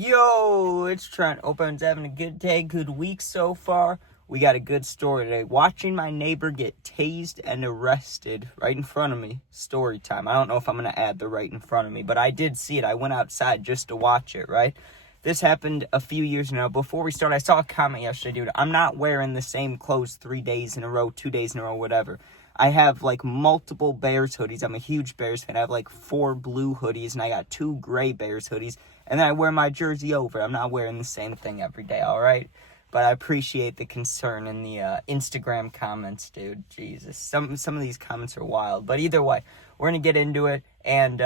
Yo, it's Trent. Hope everyone's having a good day, good week so far. We got a good story today. Watching my neighbor get tased and arrested right in front of me. Story time. I don't know if I'm going to add the right in front of me, but I did see it. I went outside just to watch it, right? This happened a few years ago. Before we start, I saw a comment yesterday, dude. I'm not wearing the same clothes 3 days in a row, 2 days in a row, whatever. I have like multiple Bears hoodies. I'm a huge Bears fan. I have like 4 blue hoodies and I got 2 gray Bears hoodies. And then I wear my jersey over. I'm not wearing the same thing every day, all right? But I appreciate the concern in the Instagram comments, dude. Jesus, some of these comments are wild. But either way, we're going to get into it. And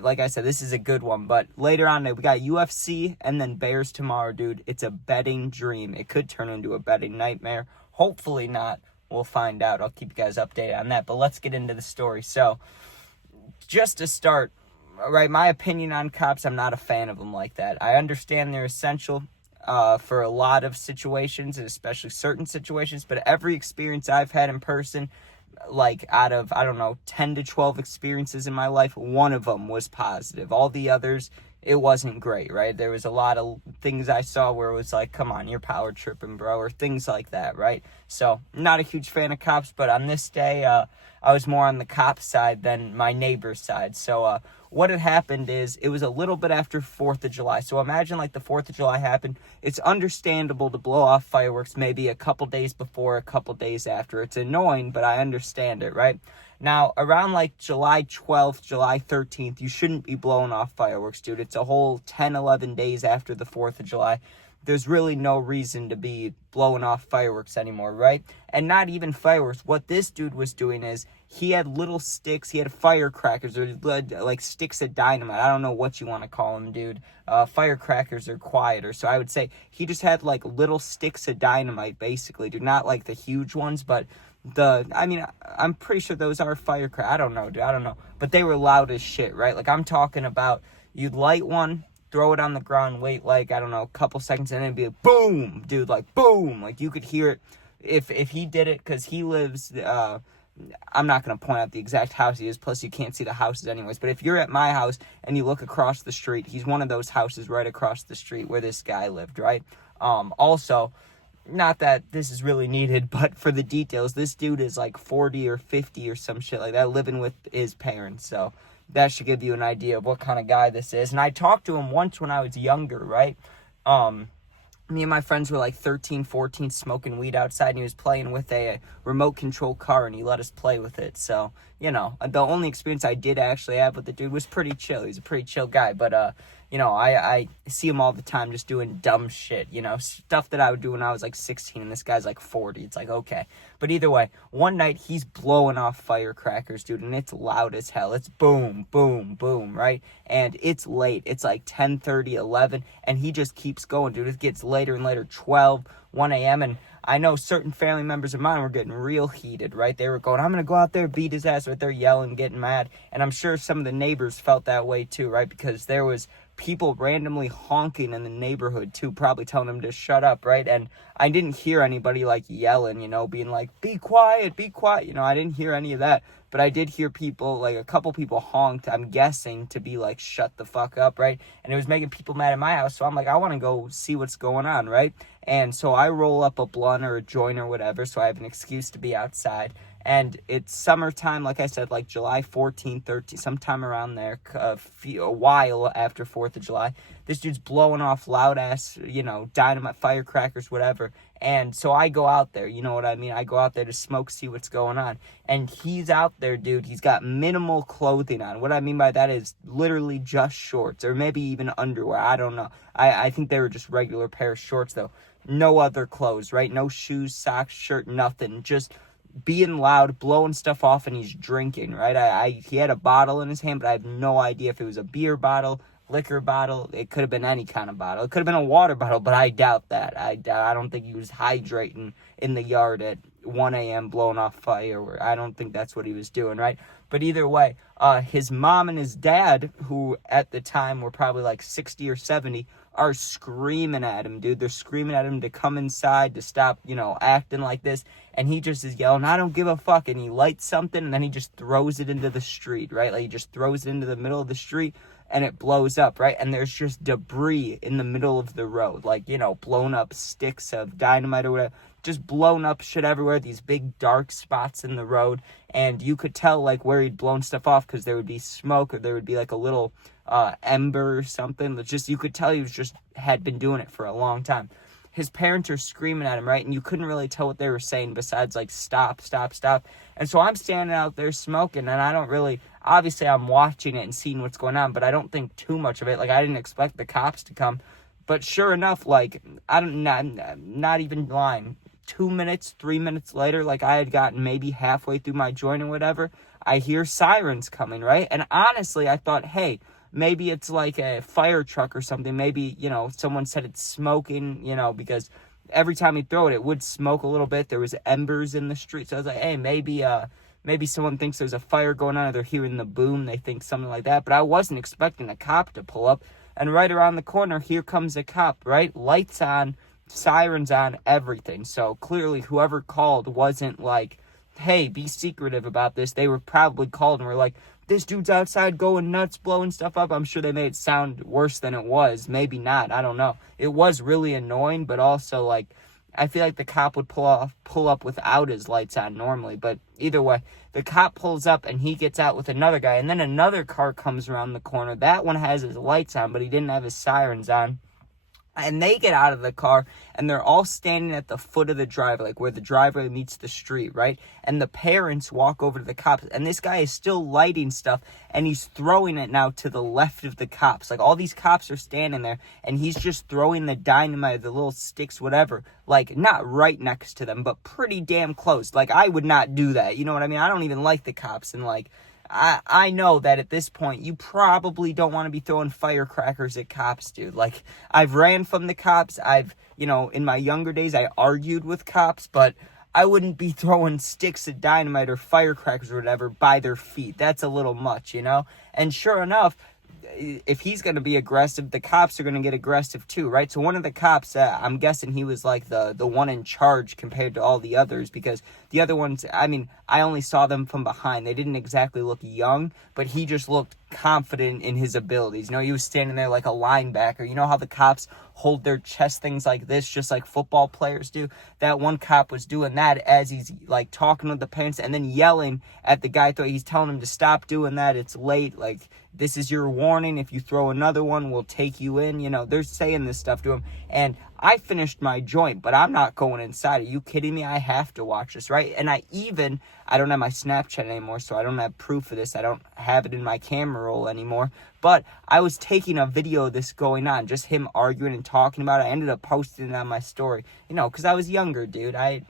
like I said, this is a good one. But later on, we got UFC and then Bears tomorrow, dude. It's a betting dream. It could turn into a betting nightmare. Hopefully not. We'll find out. I'll keep you guys updated on that. But let's get into the story. So, just to start, right, my opinion on cops, I'm not a fan of them like that. I understand they're essential for a lot of situations, especially certain situations. But every experience I've had in person, like out of, 10 to 12 experiences in my life, one of them was positive. All the others, it wasn't great, right? There was a lot of things I saw where it was like, come on, you're power tripping, bro, or things like that, right? So, not a huge fan of cops, but on this day, I was more on the cop side than my neighbor's side. So, what had happened is, it was a little bit after 4th of July. So, imagine like the 4th of July happened. It's understandable to blow off fireworks maybe a couple days before, a couple days after. It's annoying, but I understand it, right? Now, around like July 12th, July 13th, you shouldn't be blowing off fireworks, dude. It's a whole 10, 11 days after the 4th of July. There's really no reason to be blowing off fireworks anymore, right? And not even fireworks. What this dude was doing is he had little sticks. He had firecrackers or like sticks of dynamite. I don't know what you want to call them, dude. Firecrackers are quieter. So I would say he just had like little sticks of dynamite, basically, dude. Not like the huge ones, but I'm pretty sure those are firecrackers. I don't know, dude. I don't know. But they were loud as shit, right? Like, I'm talking about you'd light one, throw it on the ground, wait like, a couple seconds, and then it'd be like, boom, dude, like, boom. Like, you could hear it if he did it, because he lives, I'm not going to point out the exact house he is, plus you can't see the houses anyways, but if you're at my house and you look across the street, he's one of those houses right across the street where this guy lived, right? Also, not that this is really needed, but for the details, this dude is like 40 or 50 or some shit like that, living with his parents, so that should give you an idea of what kind of guy this is. And I talked to him once when I was younger, right? Me and my friends were like 13, 14, smoking weed outside, and he was playing with a remote control car, and he let us play with it. So, the only experience I did actually have with the dude was pretty chill. He's a pretty chill guy, but, I see him all the time just doing dumb shit, stuff that I would do when I was like 16, and this guy's like 40. It's like, okay. But either way, one night he's blowing off firecrackers, dude, and it's loud as hell. It's boom, boom, boom, right? And it's late. It's like 10:30, 11, and he just keeps going, dude. It gets later and later, 12, 1 a.m., and I know certain family members of mine were getting real heated, right? They were going, I'm going to go out there, beat his ass, right? They're yelling, getting mad, and I'm sure some of the neighbors felt that way too, right? Because there was people randomly honking in the neighborhood too, probably telling them to shut up, right? And I didn't hear anybody like yelling, being like, be quiet, I didn't hear any of that, but I did hear people, like a couple people honked, I'm guessing, to be like, shut the fuck up, right? And it was making people mad at my house, so I'm like, I want to go see what's going on, right? And so I roll up a blunt or a joint or whatever, so I have an excuse to be outside. And it's summertime, like I said, like July 14th, 13th, sometime around there, a while after 4th of July. This dude's blowing off loud-ass, dynamite, firecrackers, whatever. And so I go out there, you know what I mean? I go out there to smoke, see what's going on. And he's out there, dude. He's got minimal clothing on. What I mean by that is literally just shorts, or maybe even underwear. I don't know. I think they were just regular pair of shorts, though. No other clothes, right? No shoes, socks, shirt, nothing. Just being loud, blowing stuff off, and he's drinking, right? He had a bottle in his hand, but I have no idea if it was a beer bottle, liquor bottle. It could have been any kind of bottle. It could have been a water bottle, but I doubt that. I don't think he was hydrating in the yard at 1 a.m. blowing off fire. I don't think that's what he was doing, right? But either way, his mom and his dad, who at the time were probably like 60 or 70, are screaming at him, dude. They're screaming at him to come inside, to stop, acting like this. And he just is yelling, I don't give a fuck. And he lights something, and then he just throws it into the street, right? Like, he just throws it into the middle of the street. and it blows up, right? And there's just debris in the middle of the road, like, you know, blown up sticks of dynamite or whatever, just blown up shit everywhere, these big dark spots in the road. And you could tell, like, where he'd blown stuff off, because there would be smoke, or there would be like a little ember or something. But just, you could tell he was just had been doing it for a long time. His parents are screaming at him, right? And you couldn't really tell what they were saying besides, like, stop, stop, stop. And so I'm standing out there smoking, and I don't really, obviously I'm watching it and seeing what's going on, but I don't think too much of it. Like, I didn't expect the cops to come. But sure enough, like, I'm not even lying, 2 minutes, 3 minutes later, like, I had gotten maybe halfway through my joint or whatever, I hear sirens coming, right? And honestly, I thought, hey, maybe it's like a fire truck or something. Maybe, you know, someone said it's smoking, you know, because every time you throw it, it would smoke a little bit. There was embers in the street. So I was like, hey, maybe someone thinks there's a fire going on, or they're hearing the boom. They think something like that. But I wasn't expecting a cop to pull up. And right around the corner, here comes a cop, right? Lights on, sirens on, everything. So clearly whoever called wasn't like, hey, be secretive about this. They were probably called and were like, this dude's outside going nuts, blowing stuff up. I'm sure they made it sound worse than it was. Maybe not. I don't know. It was really annoying, but also, like, I feel like the cop would pull up without his lights on normally. But either way, the cop pulls up and he gets out with another guy. And then another car comes around the corner. That one has his lights on, but he didn't have his sirens on. And they get out of the car, and they're all standing at the foot of the driveway, like where the driveway meets the street, right? And the parents walk over to the cops, and this guy is still lighting stuff, and he's throwing it now to the left of the cops. Like, all these cops are standing there, and he's just throwing the dynamite, the little sticks, whatever, like, not right next to them, but pretty damn close. Like, I would not do that, you know what I mean? I don't even like the cops, and, like, I know that at this point, you probably don't want to be throwing firecrackers at cops, dude. Like, I've ran from the cops. You know, in my younger days, I argued with cops, but I wouldn't be throwing sticks of dynamite or firecrackers or whatever by their feet. That's a little much, you know? And sure enough, if he's going to be aggressive, the cops are going to get aggressive too, right? So one of the cops, I'm guessing he was like the one in charge compared to all the others, because the other ones, I mean, I only saw them from behind. They didn't exactly look young, but he just looked confident in his abilities. You know, he was standing there like a linebacker. You know how the cops hold their chest things like this, just like football players do? That one cop was doing that as he's like talking with the parents and then yelling at the guy. He's telling him to stop doing that. It's late. Like, this is your warning. If you throw another one, we'll take you in. You know, they're saying this stuff to him. And I finished my joint, but I'm not going inside. Are you kidding me? I have to watch this, right? And I don't have my Snapchat anymore, so I don't have proof of this. I don't have it in my camera roll anymore. But I was taking a video of this going on, just him arguing and talking about it. I ended up posting it on my story, you know, because I was younger, dude. I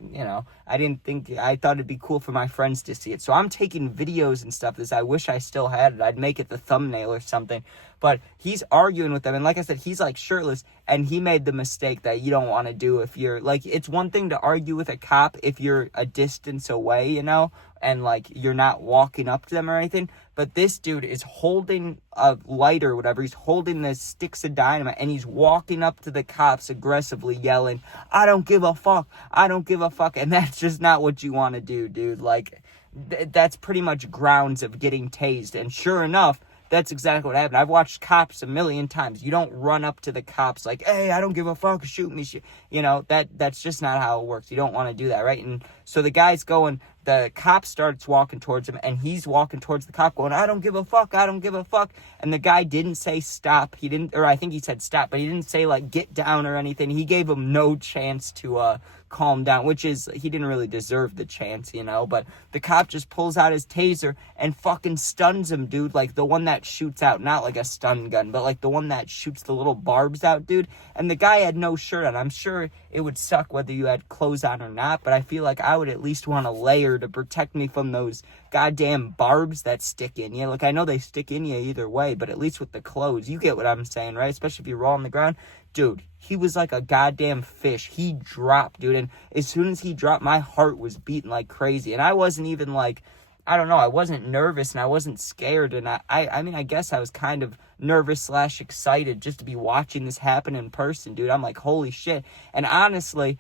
thought it'd be cool for my friends to see it. So I'm taking videos and stuff. I wish I still had it. I'd make it the thumbnail or something. But he's arguing with them. And like I said, he's like shirtless. And he made the mistake that you don't want to do if you're like, it's one thing to argue with a cop if you're a distance away, you know, and like you're not walking up to them or anything. But this dude is holding a lighter or whatever. He's holding the sticks of dynamite and he's walking up to the cops aggressively yelling, I don't give a fuck. I don't give a fuck. And that's just not what you want to do, dude. Like, that's pretty much grounds of getting tased. And sure enough, that's exactly what happened. I've watched cops a million times. You don't run up to the cops like, hey, I don't give a fuck, shoot me. You know, that's just not how it works. You don't want to do that, right? And so the guy's going, the cop starts walking towards him, and he's walking towards the cop going, I don't give a fuck, I don't give a fuck. And the guy didn't say stop. He didn't, or I think he said stop, but he didn't say, like, get down or anything. He gave him no chance to calm down, which is, he didn't really deserve the chance, you know? But the cop just pulls out his taser and fucking stuns him, dude. Like, the one that shoots out, not like a stun gun, but like the one that shoots the little barbs out, dude. And the guy had no shirt on. I'm sure it would suck whether you had clothes on or not, but I feel like I would at least want a layer to protect me from those goddamn barbs that stick in you. Like, I know they stick in you either way, but at least with the clothes, you get what I'm saying, right? Especially if you roll on the ground. Dude, he was like a goddamn fish. He dropped, dude, and as soon as he dropped, my heart was beating like crazy, and I wasn't even like, I don't know, I wasn't nervous, and I wasn't scared, and I mean, I guess I was kind of nervous / excited just to be watching this happen in person, dude. I'm like, holy shit. And honestly,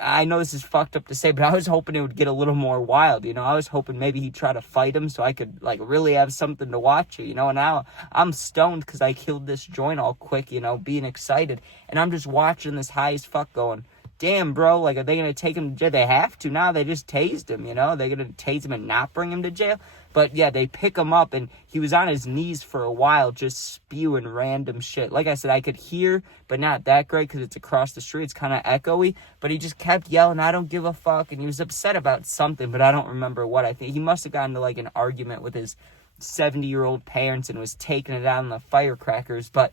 I know this is fucked up to say, but I was hoping it would get a little more wild, you know? I was hoping maybe he'd try to fight him so I could, like, really have something to watch it, you know? And now I'm stoned because I killed this joint all quick, you know, being excited. And I'm just watching this high as fuck going, damn, bro, like, are they going to take him to jail? They have to now. They just tased him, you know? They're going to tase him and not bring him to jail. But, yeah, they pick him up, and he was on his knees for a while just spewing random shit. Like I said, I could hear, but not that great because it's across the street. It's kind of echoey. But he just kept yelling, I don't give a fuck. And he was upset about something, but I don't remember what. I think he must have gotten into, like, an argument with his 70-year-old parents and was taking it out on the firecrackers. But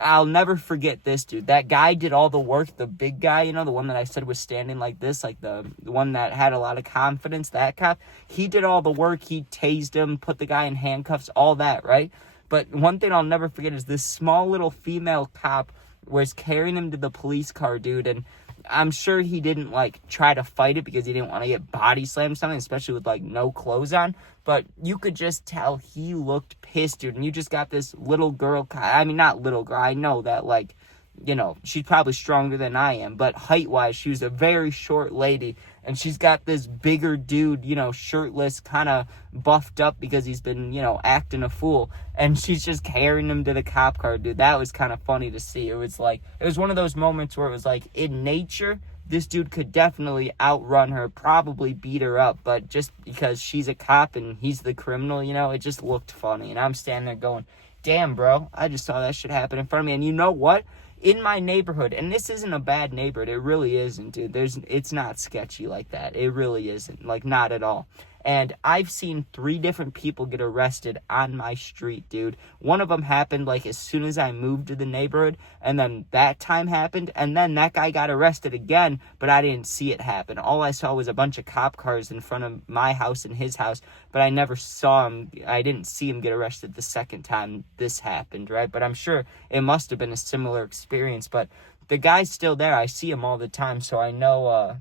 I'll never forget this, dude. That guy did all the work. The big guy, you know, the one that I said was standing like this, like the one that had a lot of confidence, that cop. He did all the work. He tased him, put the guy in handcuffs, all that, right? But one thing I'll never forget is this small little female cop was carrying him to the police car, dude, and I'm sure he didn't, like, try to fight it because he didn't want to get body slammed or something, especially with, like, no clothes on. But you could just tell he looked pissed, dude. And you just got this little girl. I mean, not little girl. I know that, like, you know, she's probably stronger than I am. But height-wise, she was a very short lady. And she's got this bigger dude, you know, shirtless, kind of buffed up because he's been, you know, acting a fool. And she's just carrying him to the cop car, dude. That was kind of funny to see. It was like, it was one of those moments where it was like, in nature, this dude could definitely outrun her, probably beat her up. But just because she's a cop and he's the criminal, you know, it just looked funny. And I'm standing there going, damn, bro, I just saw that shit happen in front of me. And you know what? In my neighborhood, and this isn't a bad neighborhood, it really isn't, dude. It's not sketchy like that. It really isn't, like, not at all. And I've seen 3 different people get arrested on my street, dude. One of them happened, like, as soon as I moved to the neighborhood, and then that time happened, and then that guy got arrested again, but I didn't see it happen. All I saw was a bunch of cop cars in front of my house and his house, but I never saw him. I didn't see him get arrested the second time this happened, right? But I'm sure it must have been a similar experience, but the guy's still there. I see him all the time, so I know,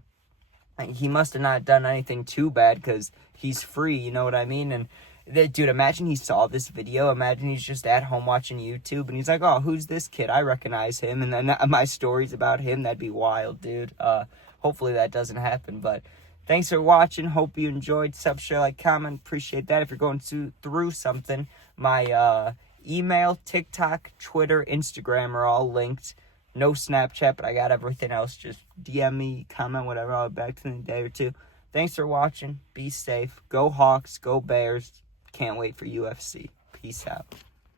he must have not done anything too bad because he's free, you know what I mean? And, dude, imagine he saw this video. Imagine he's just at home watching YouTube, and he's like, oh, who's this kid? I recognize him, and then my story's about him. That'd be wild, dude. Hopefully that doesn't happen, but thanks for watching. Hope you enjoyed. Sub, share, like, comment. Appreciate that. If you're going through something, my email, TikTok, Twitter, Instagram are all linked. No Snapchat, but I got everything else. Just DM me, comment, whatever. I'll be back in a day or 2. Thanks for watching. Be safe. Go Hawks. Go Bears. Can't wait for UFC. Peace out.